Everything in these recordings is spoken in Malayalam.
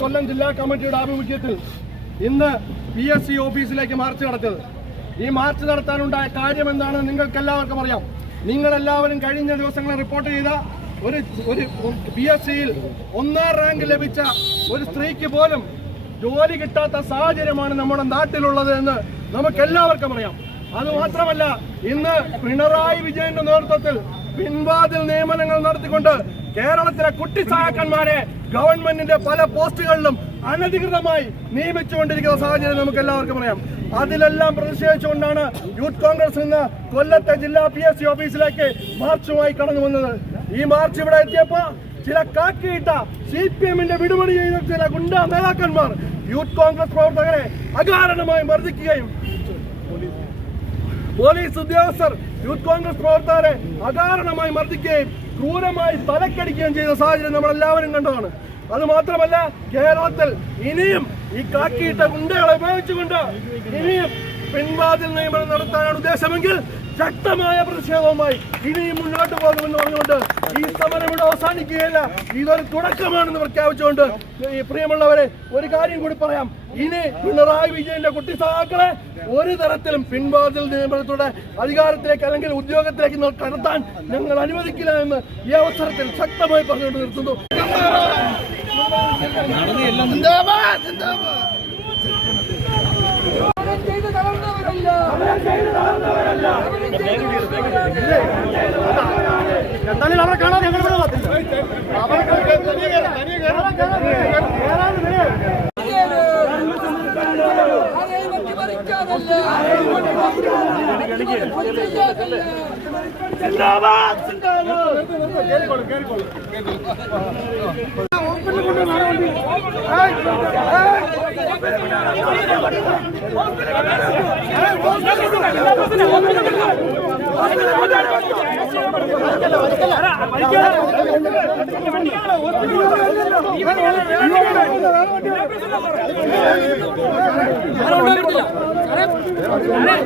കൊല്ലം ജില്ലാ കമ്മിറ്റിയുടെ ആഭിമുഖ്യത്തിൽ ഇന്ന് PSC ഓഫീസിലേക്ക് മാർച്ച് നടത്തിയത്. ഈ മാർച്ച് നടത്താനുണ്ടായ കാര്യം എന്താണെന്ന് നിങ്ങൾക്ക് എല്ലാവർക്കും അറിയാം. നിങ്ങളെല്ലാവരും കഴിഞ്ഞ ദിവസങ്ങളിൽ റിപ്പോർട്ട് ചെയ്ത ഒരു PSCയിൽ 1ാം റാങ്ക് ലഭിച്ച ഒരു സ്ത്രീക്ക് പോലും ജോലി കിട്ടാത്ത സാഹചര്യമാണ് നമ്മുടെ നാട്ടിലുള്ളത് എന്ന് നമുക്കെല്ലാവർക്കും അറിയാം. അതുമാത്രമല്ല, ഇന്ന് പിണറായി വിജയന്റെ നേതൃത്വത്തിൽ പിൻവാതിൽ നിയമനങ്ങൾ നടത്തിക്കൊണ്ട് കേരളത്തിലെ കുട്ടി സഹാക്കന്മാരെ ഗവൺമെന്റിന്റെ പല പോസ്റ്റുകളിലും അനധികൃതമായി നിയമിച്ചുകൊണ്ടിരിക്കുന്ന സാഹചര്യം നമുക്ക് എല്ലാവർക്കും അറിയാം. അതിലെല്ലാം പ്രതിഷേധിച്ചുകൊണ്ടാണ് യൂത്ത് കോൺഗ്രസ് ഇന്ന് കൊല്ലത്തെ ജില്ലാ PSC ഓഫീസിലേക്ക് മാർച്ചുമായി കടന്നു വന്നത്. ഈ മാർച്ച് ഇവിടെ എത്തിയപ്പോ ചില കാക്കിയിട്ട CPM-ന്റെ വിടുപണി ചെയ്യുന്ന ചില ഗുണ്ടാ നേതാക്കന്മാർ യൂത്ത് കോൺഗ്രസ് പ്രവർത്തകരെ അകാരണമായി മർദ്ദിക്കുകയും പോലീസ് ഉദ്യോഗസ്ഥർ യൂത്ത് കോൺഗ്രസ് പ്രവർത്തകരെ അകാരണമായി മർദ്ദിക്കുകയും ക്രൂരമായി തലക്കടിക്കുകയും ചെയ്ത സാഹചര്യം നമ്മളെല്ലാവരും കണ്ടതാണ്. അതുമാത്രമല്ല, കേരളത്തിൽ ഇനിയും ഈ കാക്കിയിട്ട ഗുണ്ടകളെ ഉപയോഗിച്ചുകൊണ്ട് ഇനിയും പിൻവാതിൽ നിയമനം നടത്താനാണ് ഉദ്ദേശമെങ്കിൽ ശക്തമായ പ്രതിഷേധവുമായി ഇനിയും മുന്നോട്ട് പോകുമെന്ന് പറഞ്ഞുകൊണ്ട് ഈ സമരം ഇവിടെ അവസാനിക്കുകയില്ല, ഇതൊരു തുടക്കമാണെന്ന് പ്രഖ്യാപിച്ചുകൊണ്ട് പ്രിയമുള്ളവരെ ഒരു കാര്യം കൂടി പറയാം. ഇനി പിണറായി വിജയന്റെ കുട്ടി സഹാക്കളെ ഒരു തരത്തിലും പിൻവാതിൽ നിയമനത്തോടെ അധികാരത്തിലേക്ക് അല്ലെങ്കിൽ ഉദ്യോഗത്തിലേക്ക് കടത്താൻ ഞങ്ങൾ അനുവദിക്കില്ല എന്ന് ഈ അവസരത്തിൽ ശക്തമായി പറഞ്ഞുകൊണ്ട് നിർത്തുന്നു. എന്തായാലും അവരെ കാണാൻ ഞങ്ങൾ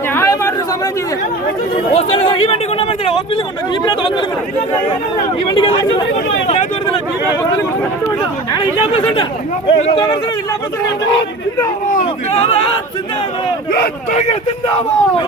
ന്യായമായിട്ട് സമരം ചെയ്ത് ഈ വണ്ടി കൊണ്ടുപോകാൻ പറ്റില്ല. ഹോസ്പിറ്റലിൽ കൊണ്ട് ഈ വണ്ടി ജില്ലാ പ്രസിഡന്റ് ജില്ലാ പ്രസിഡന്റ്